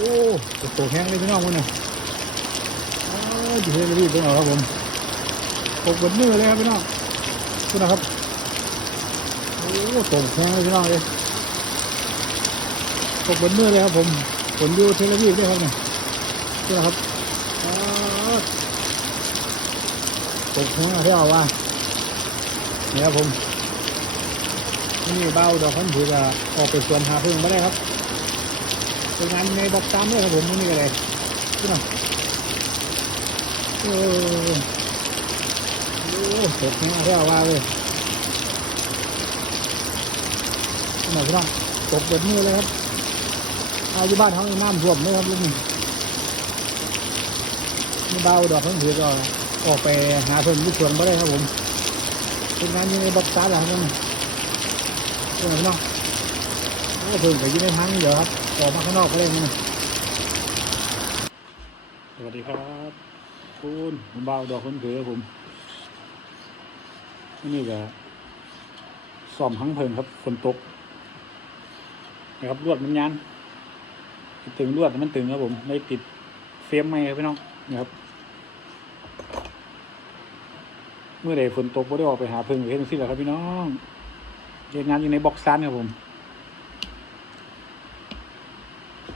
โอ้ตกแห้งเลยพี่น้องมันน่ะอ้าวอยู่เฮ้ยรีบพี่น้อครับผมตกบนมือเลยครับพี่น้องพี่น้องครับโอ้ตกแห้งเลยพี่น้องเลยตกบนมือเลยครับผมฝนอยู่เทเลวีด้วยครับเนี่ยพี่น้องครับตกแห้งที่เอาว่าเนี่ยครับผมนี่เบ้าดอกขันผือจะออกไปสวนหาพึ่งไม่ได้ครับ เป็นงานในบอกตามเลยครับผมนี่ก็เลยพี่น้องโอ้โหตกมาเท่าว่าเลยพี่น้องพี่น้องตกเปิดมือเลยครับเอาอยู่บ้านเขานี่น้ำท่วมเลยครับลุงนี่เบาดอกทั้งถือก็ออกไปหาเพิ่นลูกสวนไม่ได้ครับผมเป็นงานยู่ในบอกตามหลังนั่นพี่น้องพี่น้องโอ้เพิ่นไปยู่ในทางนี่เดี๋ยวครับ ออกมาข้างนอกได้มั้ยสวัสดีครับคุณผมบ่าวดอกคนเขือผมนี่ก็ซ่อมหังเพลิงครับฝนตกนะครับลวดมันยันตึงลวดมันตึงครับผมได้ติดเฟรมไหมครับพี่น้องนะครับเมื่อใดฝนตกก็ได้ออกไปหาเพิ่งเห็นสิแหละครับพี่น้องเรียนงานอยู่ในบ็อกซ์ซันครับผม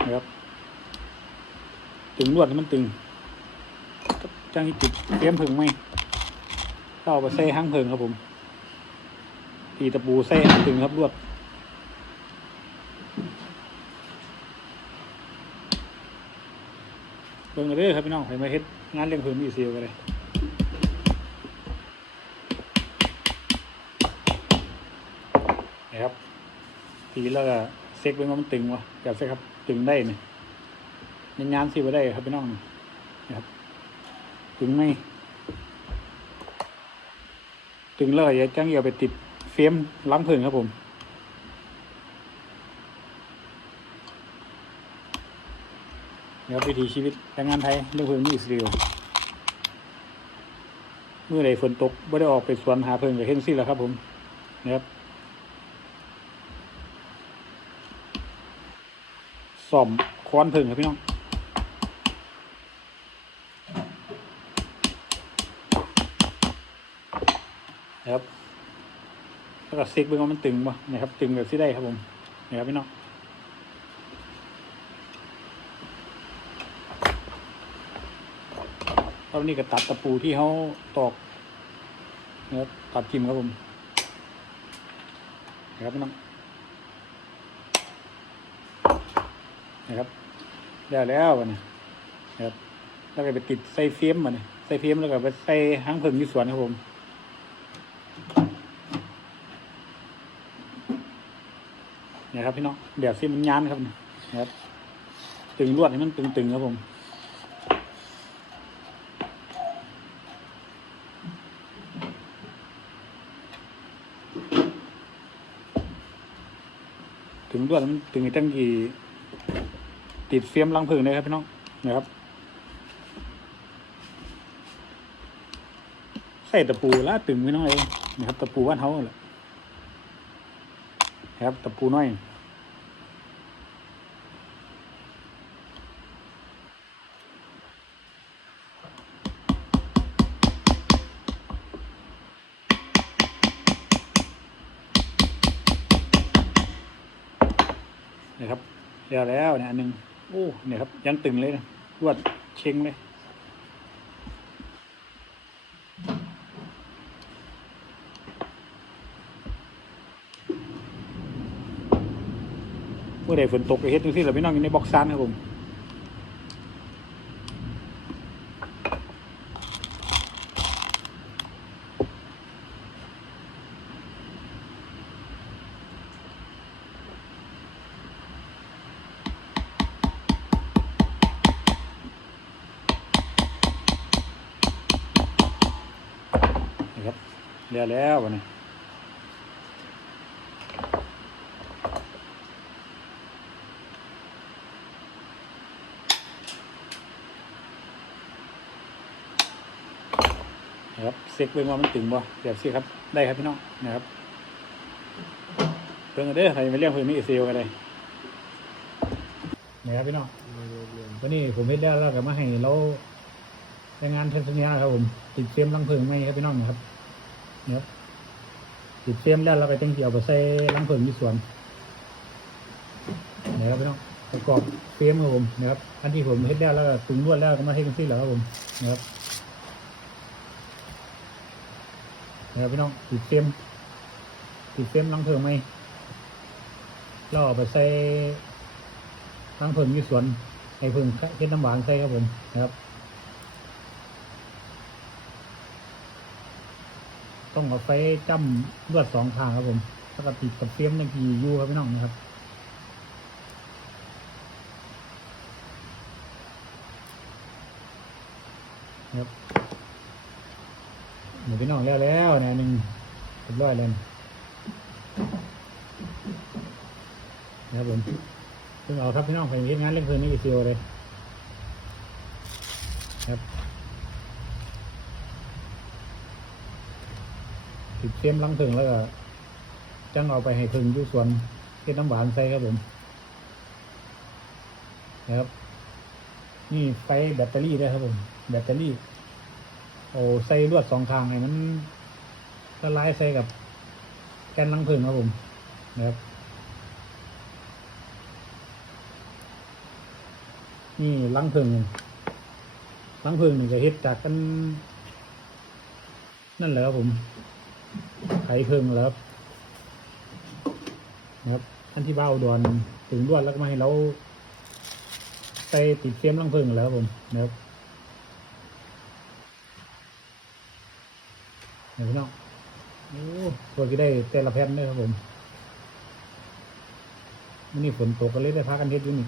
นะครับ ตึงลวดให้มันตึงจ้างที่ติดเตรียมผึ่งไหมก็เอาไปใส่ห้างผึ่งครับผมตีตะปูใส่ห้ตึงครับลวดเบิ่งกันเลยครับพี่น้องให้มาเฮ็ดงานเลี้ยงผึ่งมีเซียวกันเลยนะครับตีแล้วก็เซ็กเป็นว่ามันตึงวะอยากเซ็กครับตึงได้เนี่ย ยังงานสิว่าได้ครับพี่น้องนะครับตึงไหมตึงเลยจ้างอย่าไปติดเฟมล้างผึ่งครับผมนะครับวิถีชีวิตแรงงานไทยเรื่องผึ่งนี่สิเดียวเมื่อใดฝนตกไม่ได้ออกไปสวนหาผึ่งกับเฮนซี่แล้วครับผมนะครับซ่อมค้อนผึ่งครับพี่น้อง นะครับ แล้วก็ซ็กเบิ้งว่ามันตึงป่นะครับ ตึงแบบที่ได้ครับผมนะครับพี่น้องตอนนี้ก็ตัดตะปูที่เขาตอกนะครับตัดทิมครับผมนะครับพี่น้องนะครับได้แล้ววะนี่ยนะครับแล้วก็ไปติดใส่เฟียมมาเนี่ยใส่เฟียมแล้วก็ไปใส่หางผึ่งที่สวนครับผม เนี่ยครับพี่น้องเดี๋ยวซิมันยานครับนะครับ ตึงลวดให้มันตึงๆครับผมถึงลวดมันตึงตั้งกี่ติดเฟียมลังผึ่งเลยครับพี่น้องนะครับใส่ตะปูแล้วตึงพี่น้องเองนะครับตะปูบ้านเขาแหละ ครับตะปูน้อยนะครับเรียแล้วเนี่ยอันหนึ่งโอ้เนี่ยครับยังตึงเลยนะรวดเชงเลย เมื่อใดฝนตกไปเฮ็ดจังซี่ล่ะพี่น้องอยู่ในบ็อกซานครับผมครับเรียวแล้ววันนี้ นะครับเซ็กเบิ่งว่ามันตึงบ่เดี๋ยวสิครับได้ครับพี่น้องนะครับเพิ่งเด้อใครมาเลี้ยงเพิ่งมีเอเซลกันเลยนี่ครับพี่น้องวันนี้ผมเฮ็ดได้แล้วก็มาให้เราแรงงานเทศนียครับผมติดเสียมลังเพิงไหมครับพี่น้องนะครับเนี่ยครับติดเสียมแล้วเราก็จังเกี่ยวไปใส่ลังเพิงที่สวนนี่ยครับพี่น้องประกอบเฟรมครับผมนะครับ อันที่ผมเฮ็ดได้แล้วตึงลวดแล้วก็มาให้กันที่แล้วครับผมนะครับ นะครับพี่น้องติดเฟรมติดเฟรมลังเพลิงไหมเราเอาไปใส่ลังเพลิงที่สวนให้เพิงเฮ็ดน้ำหวานใส่ครับผมนะครับ ต้องเอาไฟจ้ำลวดสองทางครับผมแล้วก็ติดกับเฟียมในพียูครับพี่น้องนะครับครับ หนูพี่น้องแล้วแล้วเนี่ยหนึ่งเรียบร้อยเลยนะครับผมเพิ่งเอาครับพี่น้องไปเฮ็ดงานเล่นเพลินนี่อีเซียวเลยครับติดเค็มลังถึงแล้วก็จังเอาไปให้ถึงยู่สวนเฮ็ดน้ำหวานใส่ครับผมนะครับ นี่ไฟแบตเตอรี่ด้ครับผม แบตเตอรี่ โอ้ใส่ลวดสองทางให้มันละลายใส่กับแกนลังผึ้งครับผมนะครับนี่ลังผึ้งลังผึ้งนี่จะเฮ็ดจากกันนั่นแหละครับผมไขเพิงแล้วครับนะครับท่านที่บ้าอุดรถึงรวดแล้วก็มาให้เราใส่ติดเฟรมลังเพิงแล้วครับผมนะครับ เห็นไหมน้องโอ้ตัวก็ได้แต่ละแผ่นเลยครับผมวันนี้ฝนตกก็เลยได้พักกันเฮ็ดอยู่นี่